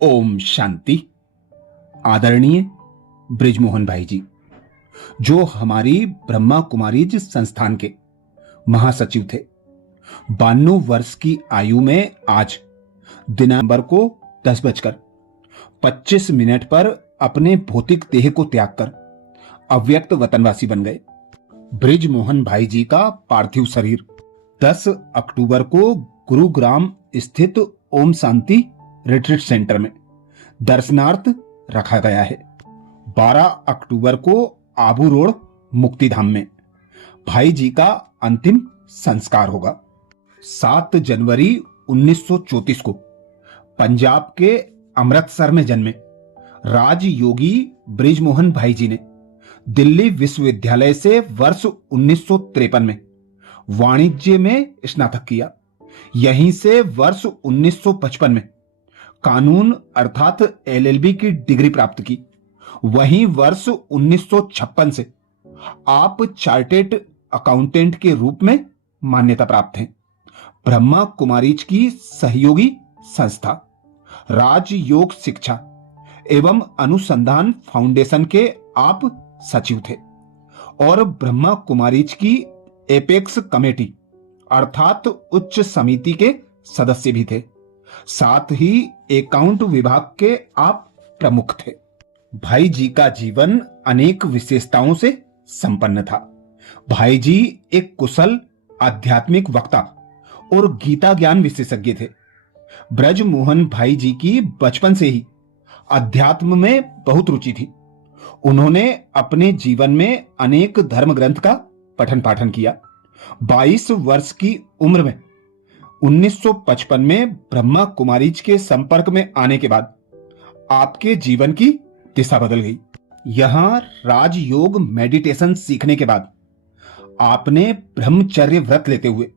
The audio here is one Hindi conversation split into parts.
ओम शांति। आदरणीय बृजमोहन भाई जी, जो हमारी ब्रह्मा कुमारीज संस्थान के महासचिव थे, 92 वर्ष की आयु में आज दिसंबर को 10:25 पर अपने भौतिक देह को त्याग कर अव्यक्त वतनवासी बन गए। बृजमोहन भाई जी का पार्थिव शरीर 10 अक्टूबर को गुरुग्राम स्थित ओम शांति रिट्रीट सेंटर में दर्शनार्थ रखा गया है। 12 अक्टूबर को आबू रोड मुक्तिधाम में भाई जी का अंतिम संस्कार होगा। 7 जनवरी 1934 को पंजाब के अमृतसर में जन्मे राजयोगी बृजमोहन भाई जी ने दिल्ली विश्वविद्यालय से वर्ष 1953 में वाणिज्य में स्नातक किया। यहीं से वर्ष 1955 में कानून अर्थात एलएलबी की डिग्री प्राप्त की। वहीं वर्ष 1956 से आप चार्टेड अकाउंटेंट के रूप में मान्यता प्राप्त हैं। ब्रह्मा कुमारीज की सहयोगी संस्था राजयोग शिक्षा एवं अनुसंधान फाउंडेशन के आप सचिव थे और ब्रह्मा कुमारीज की एपेक्स कमेटी अर्थात उच्च समिति के सदस्य भी थे। साथ ही अकाउंट विभाग के आप प्रमुख थे। भाई जी का जीवन अनेक विशेषताओं से संपन्न था। भाई जी एक कुशल आध्यात्मिक वक्ता और गीता ज्ञान विशेषज्ञ थे। ब्रजमोहन भाई जी की बचपन से ही अध्यात्म में बहुत रुचि थी। उन्होंने अपने जीवन में अनेक धर्म ग्रंथ का पठन पाठन किया। 22 वर्ष की उम्र में 1955 में ब्रह्मा कुमारीज के संपर्क में आने के बाद आपके जीवन की दिशा बदल गई। यहां राजयोग मेडिटेशन सीखने के बाद आपने ब्रह्मचर्य व्रत लेते हुए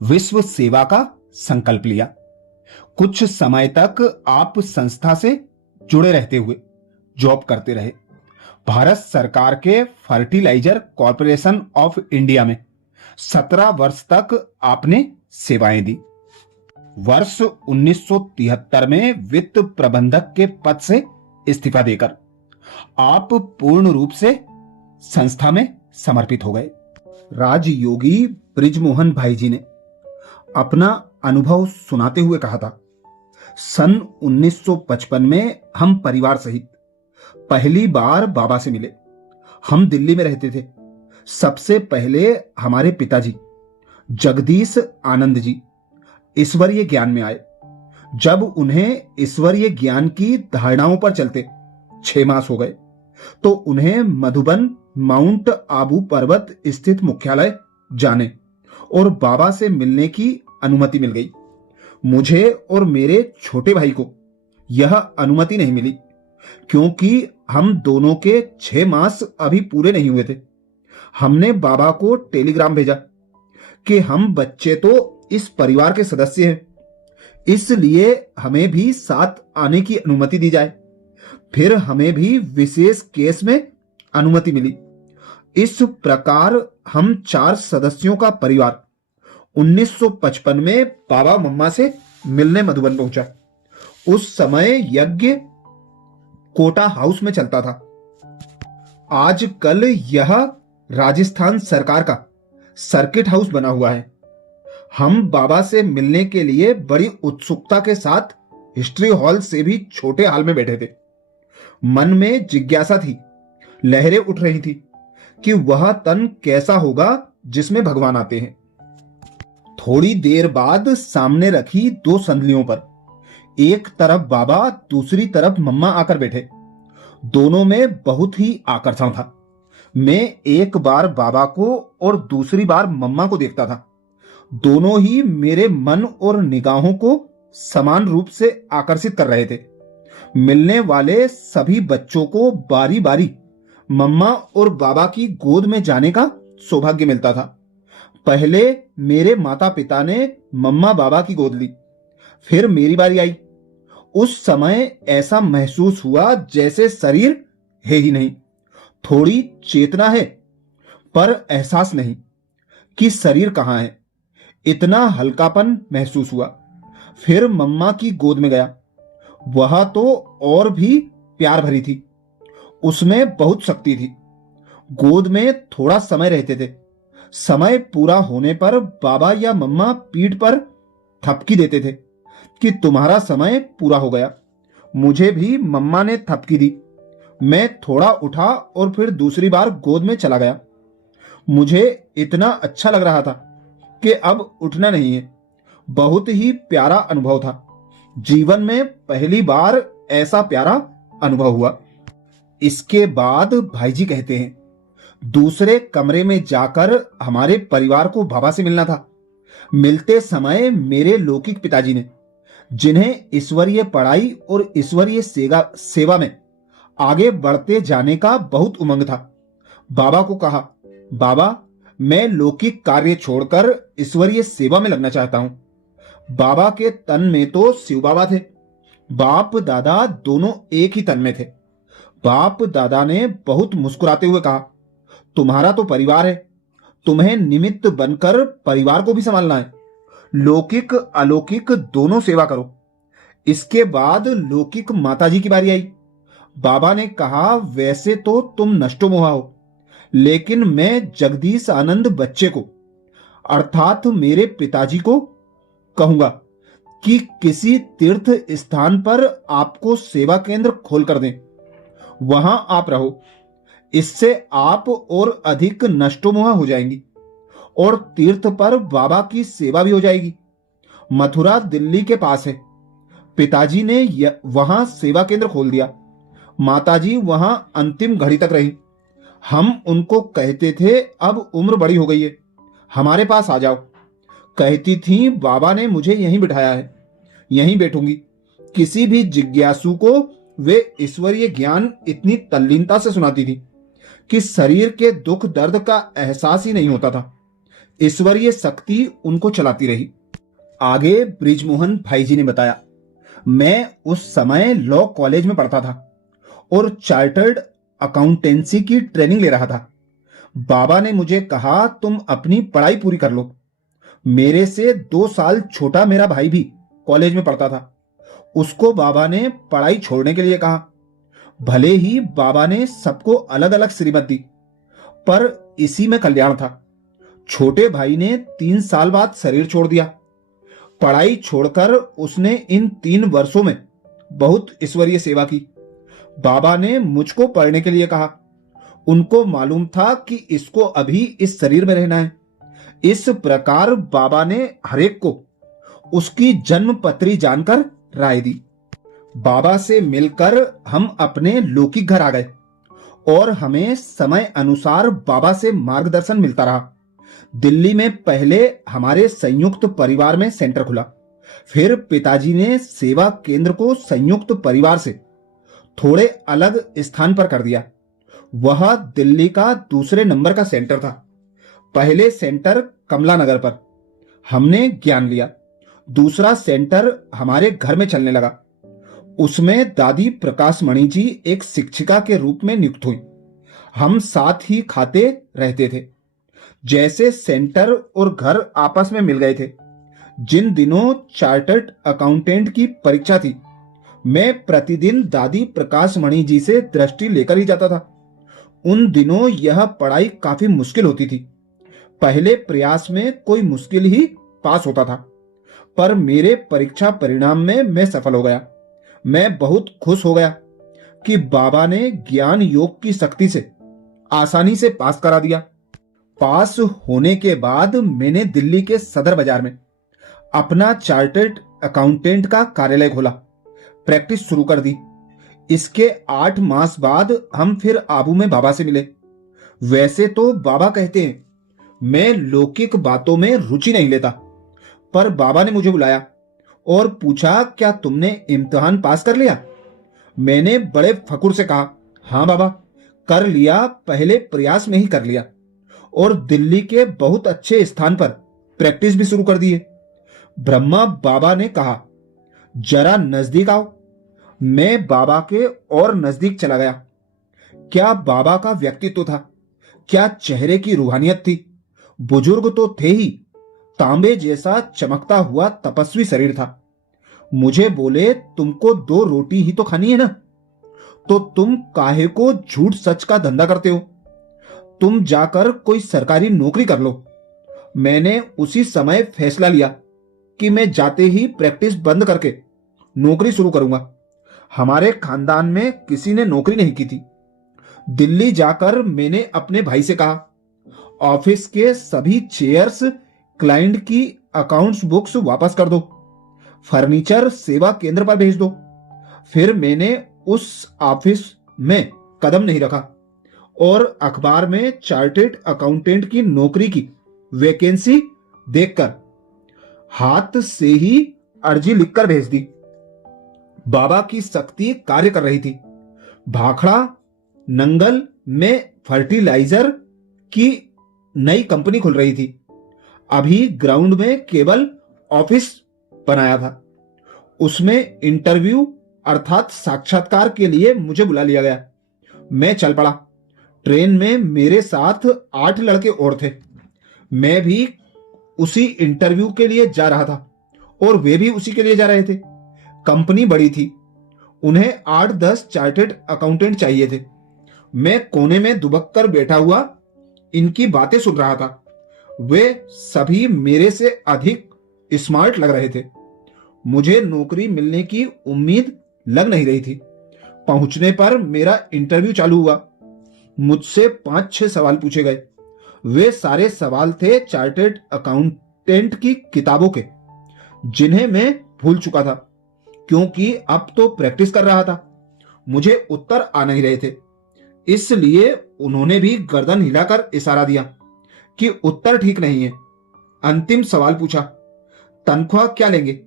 विश्व सेवा का संकल्प लिया। कुछ समय तक आप संस्था से जुड़े रहते हुए जॉब करते रहे। भारत सरकार के फर्टिलाइजर कॉरपोरेशन ऑफ इंडिया में 17 वर्ष तक आपने सेवाएं दी। वर्ष 1973 में वित्त प्रबंधक के पद से इस्तीफा देकर आप पूर्ण रूप से संस्था में समर्पित हो गए। राजयोगी बृजमोहन भाई जी ने अपना अनुभव सुनाते हुए कहा था, सन 1955 में हम परिवार सहित पहली बार बाबा से मिले। हम दिल्ली में रहते थे। सबसे पहले हमारे पिताजी जगदीश आनंद जी ईश्वरीय ज्ञान में आए। जब उन्हें ईश्वरीय ज्ञान की धारणाओं पर चलते 6 मास हो गए तो उन्हें मधुबन माउंट आबू पर्वत स्थित मुख्यालय जाने और बाबा से मिलने की अनुमति मिल गई। मुझे और मेरे छोटे भाई को यह अनुमति नहीं मिली क्योंकि हम दोनों के 6 मास अभी पूरे नहीं हुए थे। हमने बाबा को टेलीग्राम भेजा कि हम बच्चे तो इस परिवार के सदस्य हैं, इसलिए हमें भी साथ आने की अनुमति दी जाए। फिर हमें भी विशेष केस में अनुमति मिली। इस प्रकार हम 4 सदस्यों का परिवार 1955 में बाबा मम्मा से मिलने मधुबन पहुंचा। उस समय यज्ञ कोटा हाउस में चलता था। आजकल यह राजस्थान सरकार का सर्किट हाउस बना हुआ है। हम बाबा से मिलने के लिए बड़ी उत्सुकता के साथ हिस्ट्री हॉल से भी छोटे हॉल में बैठे थे। मन में जिज्ञासा थी, लहरें उठ रही थी कि वह तन कैसा होगा जिसमें भगवान आते हैं। थोड़ी देर बाद सामने रखी 2 संदलियों पर एक तरफ बाबा, दूसरी तरफ मम्मा आकर बैठे। दोनों में बहुत ही आकर्षण था। मैं एक बार बाबा को और दूसरी बार मम्मा को देखता था। दोनों ही मेरे मन और निगाहों को समान रूप से आकर्षित कर रहे थे। मिलने वाले सभी बच्चों को बारी बारी मम्मा और बाबा की गोद में जाने का सौभाग्य मिलता था। पहले मेरे माता पिता ने मम्मा बाबा की गोद ली, फिर मेरी बारी आई। उस समय ऐसा महसूस हुआ जैसे शरीर है ही नहीं। थोड़ी चेतना है पर एहसास नहीं कि शरीर कहां है। इतना हल्कापन महसूस हुआ। फिर मम्मा की गोद में गया। वह तो और भी प्यार भरी थी, उसमें बहुत शक्ति थी। गोद में थोड़ा समय रहते थे। समय पूरा होने पर बाबा या मम्मा पीठ पर थपकी देते थे कि तुम्हारा समय पूरा हो गया। मुझे भी मम्मा ने थपकी दी। मैं थोड़ा उठा और फिर दूसरी बार गोद में चला गया। मुझे इतना अच्छा लग रहा था कि अब उठना नहीं है। बहुत ही प्यारा अनुभव था। जीवन में पहली बार ऐसा प्यारा अनुभव हुआ। इसके बाद भाईजी कहते हैं, दूसरे कमरे में जाकर हमारे परिवार को बाबा से मिलना था। मिलते समय मेरे लौकिक पिताजी ने, जिन्हें ईश्वरीय पढ़ाई और ईश्वरीय सेवा में आगे बढ़ते जाने का बहुत उमंग था, बाबा को कहा, बाबा मैं लौकिक कार्य छोड़कर ईश्वरीय सेवा में लगना चाहता हूं। बाबा के तन में तो शिव बाबा थे। बाप दादा दोनों एक ही तन में थे। बाप दादा ने बहुत मुस्कुराते हुए कहा, तुम्हारा तो परिवार है, तुम्हें निमित्त बनकर परिवार को भी संभालना है। लौकिक अलौकिक दोनों सेवा करो। इसके बाद लौकिक माताजी की बारी आई। बाबा ने कहा, वैसे तो तुम नष्टो मोहा हो, लेकिन मैं जगदीश आनंद बच्चे को अर्थात मेरे पिताजी को कहूंगा कि किसी तीर्थ स्थान पर आपको सेवा केंद्र खोल कर दें। वहां आप रहो। इससे आप और अधिक नष्टोमोह हो जाएंगी और तीर्थ पर बाबा की सेवा भी हो जाएगी। मथुरा दिल्ली के पास है। पिताजी ने वहां सेवा केंद्र खोल दिया। माताजी वहां अंतिम घड़ी तक रही। हम उनको कहते थे, अब उम्र बड़ी हो गई है, हमारे पास आ जाओ। कहती थी, बाबा ने मुझे यहीं बिठाया है, यहीं बैठूंगी। किसी भी जिज्ञासु को वे ईश्वरीय ज्ञान इतनी तल्लीनता से सुनाती थी कि शरीर के दुख दर्द का एहसास ही नहीं होता था। ईश्वरीय शक्ति उनको चलाती रही। आगे ब्रिजमोहन भाई जी ने बताया, मैं उस समय लॉ कॉलेज में पढ़ता था और चार्टर्ड अकाउंटेंसी की ट्रेनिंग ले रहा था। बाबा ने मुझे कहा, तुम अपनी पढ़ाई पूरी कर लो। मेरे से 2 साल छोटा मेरा भाई भी कॉलेज में पढ़ता था। उसको बाबा ने पढ़ाई छोड़ने के लिए कहा। भले ही बाबा ने सबको अलग अलग श्रीमत दी, पर इसी में कल्याण था। छोटे भाई ने 3 साल बाद शरीर छोड़ दिया। पढ़ाई छोड़कर उसने इन 3 वर्षों में बहुत ईश्वरीय सेवा की। बाबा ने मुझको पढ़ने के लिए कहा। उनको मालूम था कि इसको अभी इस शरीर में रहना है। इस प्रकार बाबा ने हरेक को उसकी जन्म पत्री जानकर राय दी। बाबा से मिलकर हम अपने लौकिक घर आ गए और हमें समय अनुसार बाबा से मार्गदर्शन मिलता रहा। दिल्ली में पहले हमारे संयुक्त परिवार में सेंटर खुला। फिर पिताजी ने सेवा केंद्र को संयुक्त परिवार से थोड़े अलग स्थान पर कर दिया। वह दिल्ली का दूसरे नंबर का सेंटर था। पहले सेंटर कमला नगर पर हमने ज्ञान लिया। दूसरा सेंटर हमारे घर में चलने लगा। उसमें दादी प्रकाश मणि जी एक शिक्षिका के रूप में नियुक्त हुई। हम साथ ही खाते रहते थे। जैसे सेंटर और घर आपस में मिल गए थे। जिन दिनों चार्टर्ड अकाउंटेंट की परीक्षा थी, मैं प्रतिदिन दादी प्रकाश मणि जी से दृष्टि लेकर ही जाता था। उन दिनों यह पढ़ाई काफी मुश्किल होती थी। पहले प्रयास में कोई मुश्किल ही पास होता था, पर मेरे परीक्षा परिणाम में मैं सफल हो गया। मैं बहुत खुश हो गया कि बाबा ने ज्ञान योग की शक्ति से आसानी से पास करा दिया। पास होने के बाद मैंने दिल्ली के सदर बाजार में अपना चार्टर्ड अकाउंटेंट का कार्यालय खोला। प्रैक्टिस शुरू कर दी। इसके 8 मास बाद हम फिर आबू में बाबा से मिले। वैसे तो बाबा कहते हैं मैं लौकिक बातों में रुचि नहीं लेता, पर बाबा ने मुझे बुलाया और पूछा, क्या तुमने इम्तिहान पास कर लिया? मैंने बड़े फकुर से कहा, हाँ बाबा, कर लिया, पहले प्रयास में ही कर लिया और दिल्ली के बहुत अच्छे स्थान पर प्रैक्टिस भी शुरू कर दी है। ब्रह्मा बाबा ने कहा, जरा नजदीक आओ। मैं बाबा के और नजदीक चला गया। क्या बाबा का व्यक्तित्व था, क्या चेहरे की रूहानियत थी। बुजुर्ग तो थे ही, तांबे जैसा चमकता हुआ तपस्वी शरीर था। मुझे बोले, तुमको 2 रोटी ही तो खानी है ना, तो तुम काहे को झूठ सच का धंधा करते हो? तुम जाकर कोई सरकारी नौकरी कर लो। मैंने उसी समय फैसला लिया कि मैं जाते ही प्रैक्टिस बंद करके नौकरी शुरू करूंगा। हमारे खानदान में किसी ने नौकरी नहीं की थी। दिल्ली जाकर मैंने अपने भाई से कहा, ऑफिस के सभी चेयर्स, क्लाइंट की अकाउंट्स बुक्स वापस कर दो, फर्नीचर सेवा केंद्र पर भेज दो। फिर मैंने उस ऑफिस में कदम नहीं रखा और अखबार में चार्टेड अकाउंटेंट की नौकरी की वैकेंसी देखकर हाथ से ही अर्जी लिखकर भेज दी। बाबा की शक्ति कार्य कर रही थी। भाखड़ा नंगल में फर्टिलाइजर की नई कंपनी खुल रही थी। अभी ग्राउंड में केवल ऑफिस बनाया था। उसमें इंटरव्यू अर्थात साक्षात्कार के लिए मुझे बुला लिया गया। मैं चल पड़ा। ट्रेन में मेरे साथ 8 लड़के और थे। मैं भी उसी इंटरव्यू के लिए जा रहा था और वे भी उसी के लिए जा रहे थे। कंपनी बड़ी थी, उन्हें 8-10 चार्टेड अकाउंटेंट चाहिए थे। मैं कोने में दुबक कर बैठा हुआ इनकी बातें सुन रहा था। वे सभी मेरे से अधिक स्मार्ट लग रहे थे। मुझे नौकरी मिलने की उम्मीद लग नहीं रही थी। पहुंचने पर मेरा इंटरव्यू चालू हुआ। मुझसे 5-6 सवाल पूछे गए। वे सारे सवाल थे चार्टेड अकाउंटेंट की किताबों के, जिन्हें मैं भूल चुका था क्योंकि अब तो प्रैक्टिस कर रहा था। मुझे उत्तर आ नहीं रहे थे, इसलिए उन्होंने भी गर्दन हिलाकर इशारा दिया कि उत्तर ठीक नहीं है। अंतिम सवाल पूछा, तनख्वाह क्या लेंगे?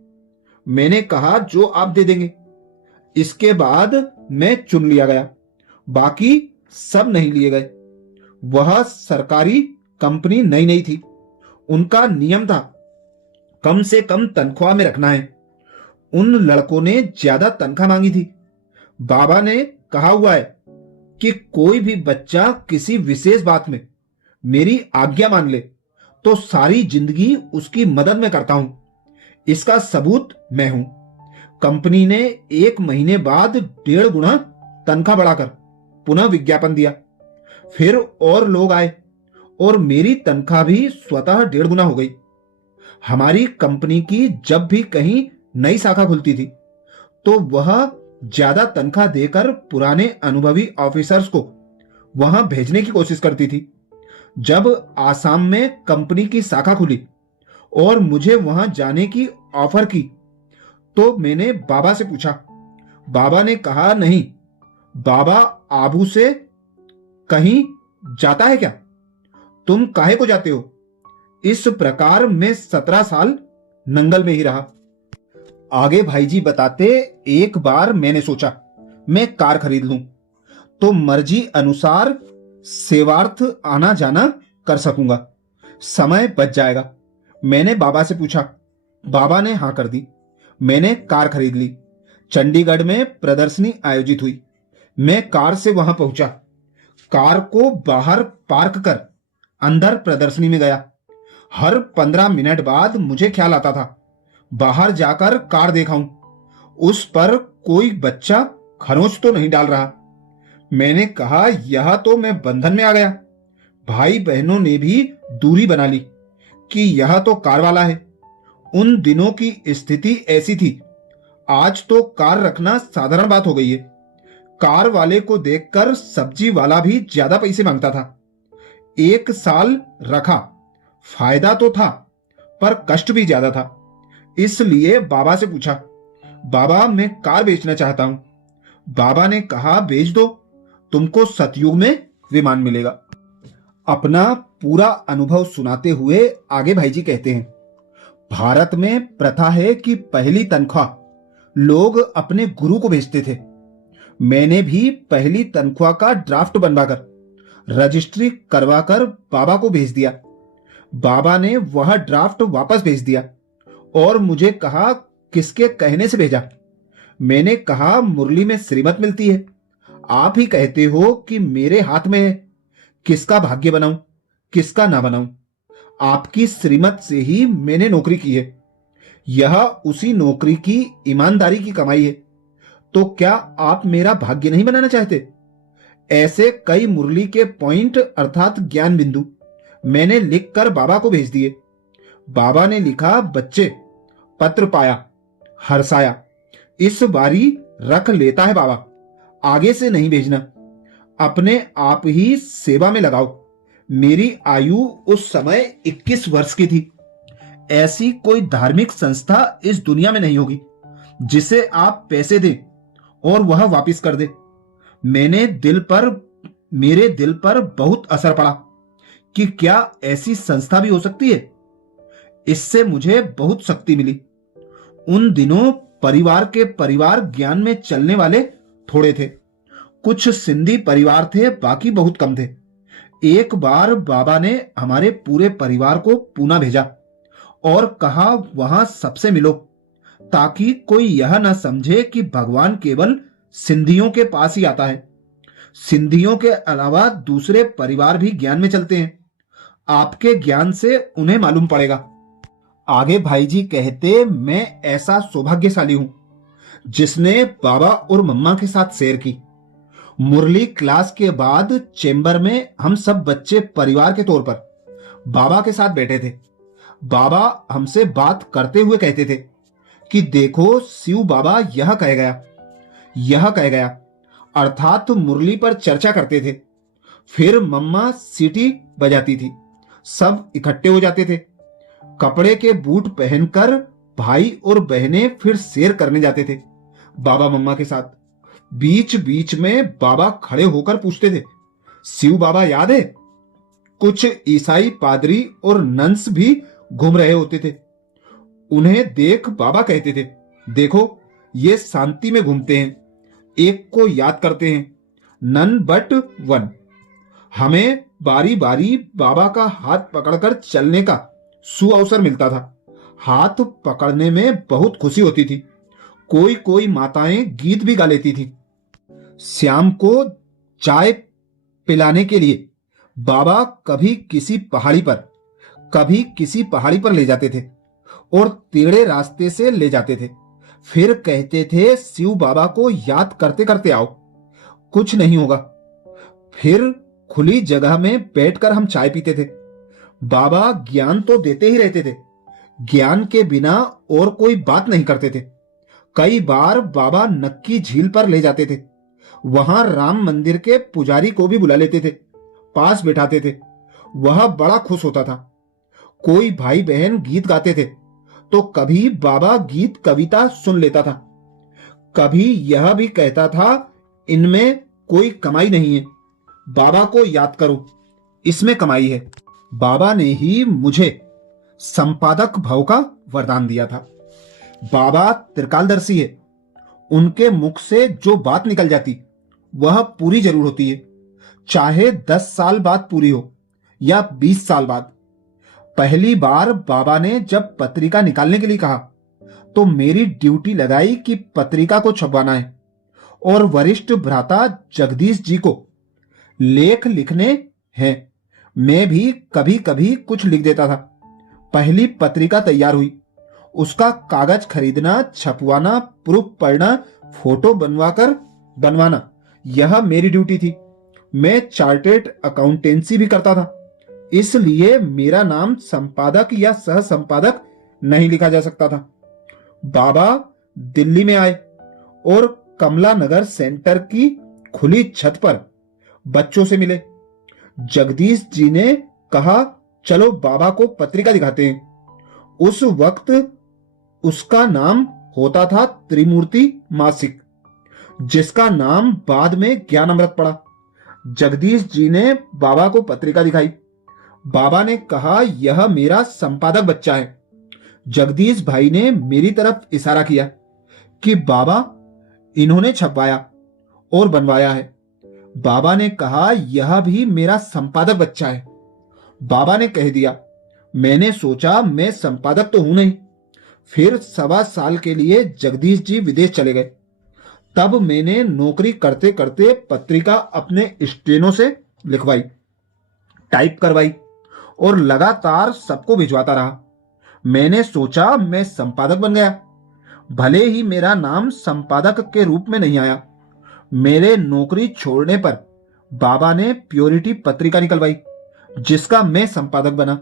मैंने कहा, जो आप दे देंगे। इसके बाद मैं चुन लिया गया, बाकी सब नहीं लिए गए। वह सरकारी कंपनी नई नई थी। उनका नियम था कम से कम तनख्वाह में रखना है। उन लड़कों ने ज्यादा तनख्वाह मांगी थी। बाबा ने कहा हुआ है कि कोई भी बच्चा किसी विशेष बात में मेरी आज्ञा मान ले तो सारी जिंदगी उसकी मदद में करता हूं। इसका सबूत मैं हूं। कंपनी ने 1 महीने बाद 1.5 गुना तनख्वाह बढ़ाकर पुनः विज्ञापन दिया। फिर और लोग आए और मेरी तनख्वाह भी स्वतः 1.5 गुना हो गई। हमारी कंपनी की जब भी कहीं नई शाखा खुलती थी तो वह ज्यादा तनख्वाह देकर पुराने अनुभवी ऑफिसर्स को वहां भेजने की कोशिश करती थी। जब आसाम में कंपनी की शाखा खुली और मुझे वहां जाने की ऑफर की तो मैंने बाबा से पूछा। बाबा ने कहा, नहीं, बाबा आबू से कहीं जाता है क्या? तुम काहे को जाते हो? इस प्रकार मैं 17 साल नंगल में ही रहा। आगे भाई जी बताते, एक बार मैंने सोचा मैं कार खरीद लूं तो मर्जी अनुसार सेवार्थ आना जाना कर सकूंगा, समय बच जाएगा। मैंने बाबा से पूछा। बाबा ने हां कर दी। मैंने कार खरीद ली। चंडीगढ़ में प्रदर्शनी आयोजित हुई। मैं कार से वहां पहुंचा। कार को बाहर पार्क कर अंदर प्रदर्शनी में गया। हर 15 मिनट बाद मुझे ख्याल आता था, बाहर जाकर कार देखाऊं, उस पर कोई बच्चा खरोंच तो नहीं डाल रहा। मैंने कहा, यह तो मैं बंधन में आ गया। भाई बहनों ने भी दूरी बना ली कि यह तो कार वाला है। उन दिनों की स्थिति ऐसी थी। आज तो कार रखना साधारण बात हो गई है। कार वाले को देखकर सब्जी वाला भी ज्यादा पैसे मांगता था। 1 साल रखा, फायदा तो था पर कष्ट भी ज्यादा था। इसलिए बाबा से पूछा, बाबा मैं कार बेचना चाहता हूं। बाबा ने कहा, बेच दो, तुमको सतयुग में विमान मिलेगा। अपना पूरा अनुभव सुनाते हुए आगे भाई जी कहते हैं, भारत में प्रथा है कि पहली तनख्वाह लोग अपने गुरु को भेजते थे। मैंने भी पहली तनख्वाह का ड्राफ्ट बनवाकर रजिस्ट्री करवाकर बाबा को भेज दिया। बाबा ने वह ड्राफ्ट वापस भेज दिया और मुझे कहा, किसके कहने से भेजा? मैंने कहा, मुरली में श्रीमत मिलती है, आप ही कहते हो कि मेरे हाथ में है, किसका भाग्य बनाऊं किसका ना बनाऊं। आपकी श्रीमत से ही मैंने नौकरी की है। यह उसी नौकरी की ईमानदारी की कमाई है। तो क्या आप मेरा भाग्य नहीं बनाना चाहते? ऐसे कई मुरली के पॉइंट अर्थात ज्ञान बिंदु मैंने लिखकर बाबा को भेज दिए। बाबा ने लिखा, बच्चे, पत्र पाया, हर्षाया। इस बारी रख लेता है बाबा, आगे से नहीं भेजना। अपने आप ही सेवा में लगाओ। मेरी आयु उस समय 21 वर्ष की थी। ऐसी कोई धार्मिक संस्था इस दुनिया में नहीं होगी जिसे आप पैसे दें और वह वापस कर दे। मेरे दिल पर बहुत असर पड़ा कि क्या ऐसी संस्था भी हो सकती है। इससे मुझे बहुत शक्ति मिली। उन दिनों परिवार ज्ञान में चलने वाले थोड़े थे। कुछ सिंधी परिवार थे, बाकी बहुत कम थे। एक बार बाबा ने हमारे पूरे परिवार को पूना भेजा और कहा, वहां सबसे मिलो, ताकि कोई यह न समझे कि भगवान केवल सिंधियों के पास ही आता है। सिंधियों के अलावा दूसरे परिवार भी ज्ञान में चलते हैं। आपके ज्ञान से उन्हें मालूम पड़ेगा। आगे भाई जी कहते, मैं ऐसा सौभाग्यशाली हूं जिसने बाबा और मम्मा के साथ शेयर की। मुरली क्लास के बाद चेंबर में हम सब बच्चे परिवार के तौर पर बाबा के साथ बैठे थे। बाबा हमसे बात करते हुए कहते थे कि देखो, शिव बाबा यह कह गया, अर्थात मुरली पर चर्चा करते थे। फिर मम्मा सीटी बजाती थी, सब इकट्ठे हो जाते थे। कपड़े के बूट पहनकर भाई और बहनें फिर शेर करने जाते थे बाबा मम्मा के साथ। बीच बीच में बाबा खड़े होकर पूछते थे, शिव बाबा याद है? कुछ ईसाई पादरी और नन्स भी घूम रहे होते थे। उन्हें देख बाबा कहते थे, देखो, ये शांति में घूमते हैं, एक को याद करते हैं, नन बट वन। हमें बारी बारी बाबा का हाथ पकड़कर चलने का सुअवसर मिलता था। हाथ पकड़ने में बहुत खुशी होती थी। कोई कोई माताएं गीत भी गा लेती थी। श्याम को चाय पिलाने के लिए बाबा कभी किसी पहाड़ी पर ले जाते थे और टेढ़े रास्ते से ले जाते थे। फिर कहते थे, शिव बाबा को याद करते करते आओ, कुछ नहीं होगा। फिर खुली जगह में बैठकर हम चाय पीते थे। बाबा ज्ञान तो देते ही रहते थे, ज्ञान के बिना और कोई बात नहीं करते थे। कई बार बाबा नक्की झील पर ले जाते थे। वहां राम मंदिर के पुजारी को भी बुला लेते थे, पास बिठाते थे। वह बड़ा खुश होता था। कोई भाई बहन गीत गाते थे तो कभी बाबा गीत कविता सुन लेता था। कभी यह भी कहता था, इनमें कोई कमाई नहीं है, बाबा को याद करो, इसमें कमाई है। बाबा ने ही मुझे संपादक भाव का वरदान दिया था। बाबा त्रिकालदर्शी है। उनके मुख से जो बात निकल जाती वह पूरी जरूर होती है, चाहे 10 साल बाद पूरी हो या 20 साल बाद। पहली बार बाबा ने जब पत्रिका निकालने के लिए कहा तो मेरी ड्यूटी लगाई कि पत्रिका को छपवाना है और वरिष्ठ भ्राता जगदीश जी को लेख लिखने हैं। मैं भी कभी कभी कुछ लिख देता था। पहली पत्रिका तैयार हुई। उसका कागज खरीदना, छपवाना, प्रूफ पढ़ना, फोटो बनवाना, यह मेरी ड्यूटी थी। मैं चार्टेड अकाउंटेंसी भी करता था, इसलिए मेरा नाम संपादक या सह संपादक नहीं लिखा जा सकता था। बाबा दिल्ली में आए और कमला नगर सेंटर की खुली छत पर बच्चों से मिले। जगदीश जी ने कहा, चलो बाबा को पत्रिका दिखाते हैं। उस वक्त उसका नाम होता था त्रिमूर्ति मासिक, जिसका नाम बाद में ज्ञान अमृत पड़ा। जगदीश जी ने बाबा को पत्रिका दिखाई। बाबा ने कहा, यह मेरा संपादक बच्चा है। जगदीश भाई ने मेरी तरफ इशारा किया कि बाबा, इन्होंने छपवाया और बनवाया है। बाबा ने कहा, यह भी मेरा संपादक बच्चा है। बाबा ने कह दिया। मैंने सोचा मैं संपादक तो हूं नहीं। फिर 1.25 साल के लिए जगदीश जी विदेश चले गए। तब मैंने नौकरी करते करते पत्रिका अपने स्टेनो से लिखवाई, टाइप करवाई और लगातार सबको भिजवाता रहा। मैंने सोचा मैं संपादक बन गया। भले ही मेरा नाम संपादक के रूप में नहीं आया। मेरे नौकरी छोड़ने पर बाबा ने प्योरिटी पत्रिका निकलवाई, जिसका मैं संपादक बना।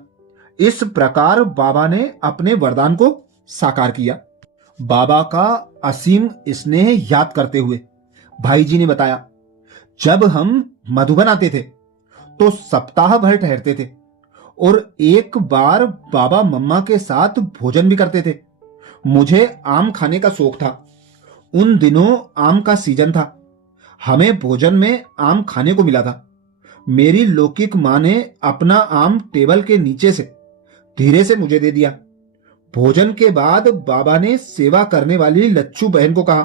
इस प्रकार बाबा ने अपने वरदान को साकार किया। बाबा का असीम स्नेह याद करते हुए भाई जी ने बताया, जब हम मधुबन आते थे तो सप्ताह भर ठहरते थे और एक बार बाबा मम्मा के साथ भोजन भी करते थे। मुझे आम खाने का शौक था। उन दिनों आम का सीजन था। हमें भोजन में आम खाने को मिला था। मेरी लौकिक मां ने अपना आम टेबल के नीचे से धीरे से मुझे दे दिया। भोजन के बाद बाबा ने सेवा करने वाली लच्छू बहन को कहा,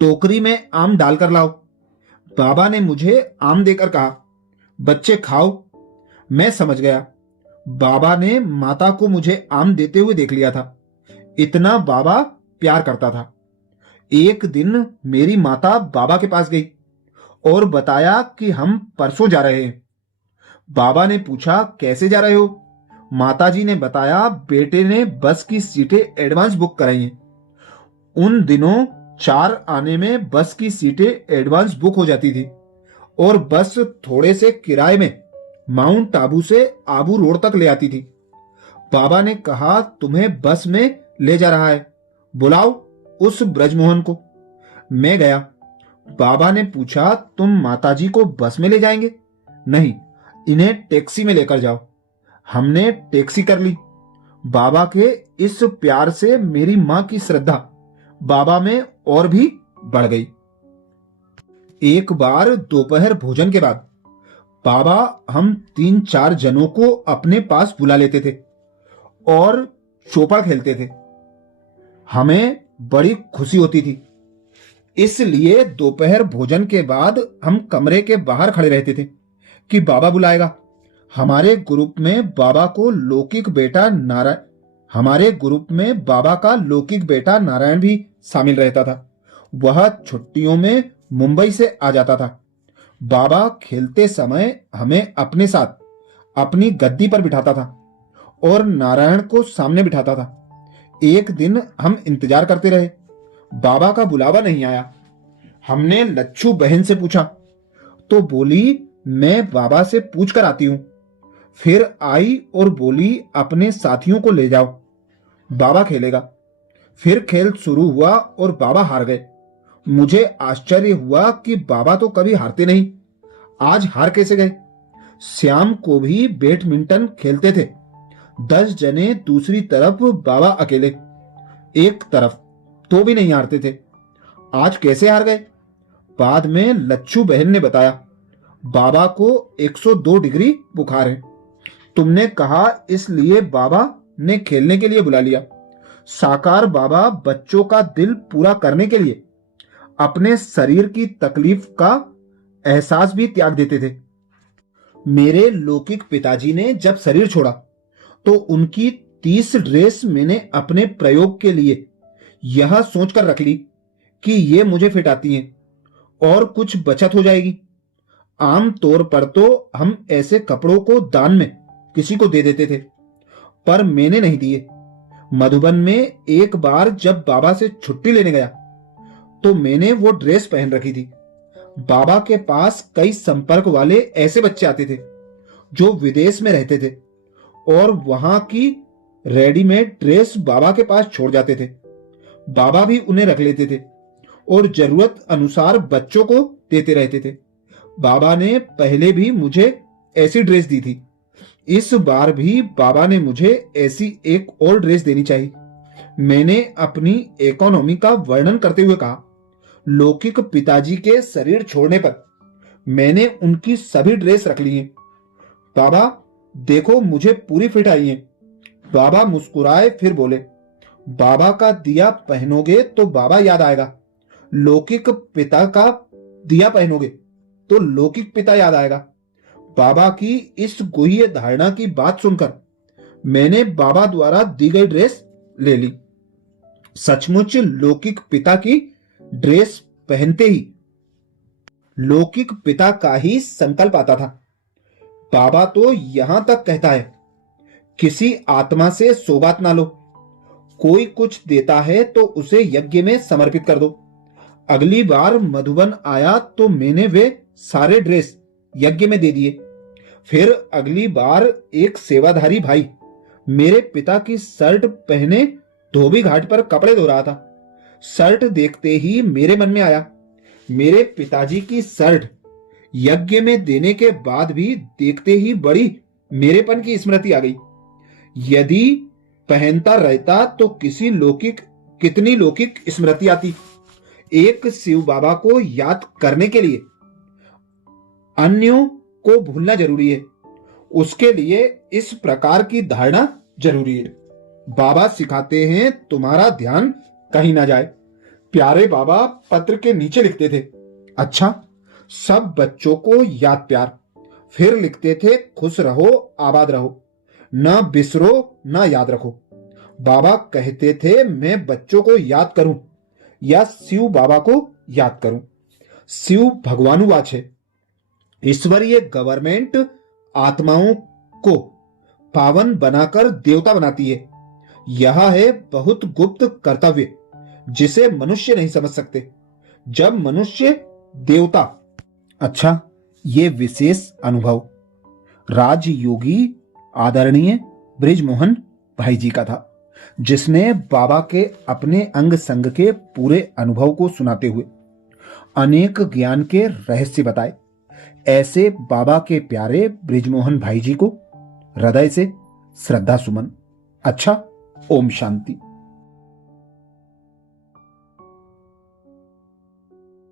टोकरी में आम डालकर लाओ। बाबा ने मुझे आम देकर कहा, बच्चे खाओ। मैं समझ गया। बाबा ने माता को मुझे आम देते हुए देख लिया था। इतना बाबा प्यार करता था। एक दिन मेरी माता बाबा के पास गई और बताया कि हम परसों जा रहे हैं। बाबा ने पूछा, कैसे जा रहे हो? माताजी ने बताया, बेटे ने बस की सीटें एडवांस बुक कराई हैं। उन दिनों 4 आने में बस की सीटें एडवांस बुक हो जाती थी और बस थोड़े से किराए में माउंट आबू से आबू रोड तक ले आती थी। बाबा ने कहा, तुम्हें बस में ले जा रहा है, बुलाओ उस ब्रजमोहन को। मैं गया। बाबा ने पूछा, तुम माताजी को बस में ले जाएंगे? नहीं, इन्हें टैक्सी में लेकर जाओ। हमने टैक्सी कर ली। बाबा के इस प्यार से मेरी मां की श्रद्धा बाबा में और भी बढ़ गई। एक बार दोपहर भोजन के बाद बाबा हम 3-4 जनों को अपने पास बुला लेते थे और चौपड़ खेलते थे। हमें बड़ी खुशी होती थी। इसलिए दोपहर भोजन के बाद हम कमरे के बाहर खड़े रहते थे कि बाबा बुलाएगा। हमारे ग्रुप में बाबा का लौकिक बेटा नारायण भी शामिल रहता था। वह छुट्टियों में मुंबई से आ जाता था। बाबा खेलते समय हमें अपने साथ अपनी गद्दी पर बिठाता था और नारायण को सामने बिठाता था। एक दिन हम इंतजार करते रहे, बाबा का बुलावा नहीं आया। हमने लच्छू बहन से पूछा तो बोली, मैं बाबा से पूछ कर आती हूं। फिर आई और बोली, अपने साथियों को ले जाओ, बाबा खेलेगा। फिर खेल शुरू हुआ और बाबा हार गए। मुझे आश्चर्य हुआ कि बाबा तो कभी हारते नहीं, आज हार कैसे गए? श्याम को भी बैडमिंटन खेलते थे। 10 जने दूसरी तरफ, बाबा अकेले एक तरफ, तो भी नहीं हारते थे। आज कैसे हार गए? बाद में लच्छू बहन ने बताया, बाबा को 102 डिग्री बुखार है। तुमने कहा इसलिए बाबा ने खेलने के लिए बुला लिया। साकार बाबा बच्चों का दिल पूरा करने के लिए अपने शरीर की तकलीफ का एहसास भी त्याग देते थे। मेरे लौकिक पिताजी ने जब शरीर छोड़ा तो उनकी 30 ड्रेस मैंने अपने प्रयोग के लिए यह सोचकर रख ली कि ये मुझे फिट आती हैं और कुछ बचत हो जाएगी। आम तौर पर तो हम ऐसे कपड़ों को दान में किसी को दे देते थे, पर मैंने नहीं दिए। मधुबन में एक बार जब बाबा से छुट्टी लेने गया तो मैंने वो ड्रेस पहन रखी थी। बाबा के पास कई संपर्क वाले ऐसे बच्चे आते थे जो विदेश में रहते थे और वहां की रेडीमेड ड्रेस बाबा के पास छोड़ जाते थे। बाबा भी उन्हें रख लेते थे और जरूरत अनुसार बच्चों को देते रहते थे। बाबा ने पहले भी मुझे ऐसी ड्रेस दी थी। इस बार भी बाबा ने मुझे ऐसी एक और ड्रेस देनी चाहिए। मैंने अपनी इकोनॉमी का वर्णन करते हुए कहा, लौकिक पिताजी के शरीर छोड़ने पर मैंने उनकी सभी ड्रेस रख ली हैं। बाबा देखो, मुझे पूरी फिट आई है। बाबा मुस्कुराए, फिर बोले, बाबा का दिया पहनोगे तो बाबा याद आएगा, लौकिक पिता का दिया पहनोगे तो लौकिक पिता याद आएगा। बाबा की इस गुह्य धारणा की बात सुनकर मैंने बाबा द्वारा दी गई ड्रेस ले ली। सचमुच लौकिक पिता की ड्रेस पहनते ही लौकिक पिता का ही संकल्प आता था। बाबा तो यहां तक कहता है किसी आत्मा से सौगात ना लो। कोई कुछ देता है तो उसे यज्ञ में समर्पित कर दो। अगली बार मधुबन आया तो मैंने वे सारे ड्रेस यज्ञ में दे दिए। फिर अगली बार एक सेवाधारी भाई मेरे पिता की शर्ट पहने धोबी घाट पर कपड़े धो रहा था। शर्ट देखते ही मेरे मन में आया, मेरे पिताजी की शर्ट यज्ञ में देने के बाद भी देखते ही बड़ी मेरेपन की स्मृति आ गई। यदि पहनता रहता तो कितनी लौकिक स्मृति आती। एक शिव बाबा को याद करने के लिए अन्यों को भूलना जरूरी है। उसके लिए इस प्रकार की धारणा जरूरी है। बाबा सिखाते हैं तुम्हारा ध्यान कहीं ना जाए। प्यारे बाबा पत्र के नीचे लिखते थे, अच्छा सब बच्चों को याद प्यार। फिर लिखते थे, खुश रहो आबाद रहो, न बिसरो न याद रखो। बाबा कहते थे मैं बच्चों को याद करूं या शिव बाबा को याद करूं। शिव भगवानुवाच है। ईश्वरीय गवर्नमेंट आत्माओं को पावन बनाकर देवता बनाती है। यह है बहुत गुप्त कर्तव्य जिसे मनुष्य नहीं समझ सकते। जब मनुष्य देवता। अच्छा, ये विशेष अनुभव राजयोगी आदरणीय बृजमोहन भाई जी का था, जिसने बाबा के अपने अंग संग के पूरे अनुभव को सुनाते हुए अनेक ज्ञान के रहस्य बताए। ऐसे बाबा के प्यारे बृजमोहन भाई जी को हृदय से श्रद्धा सुमन। अच्छा, ओम शांति।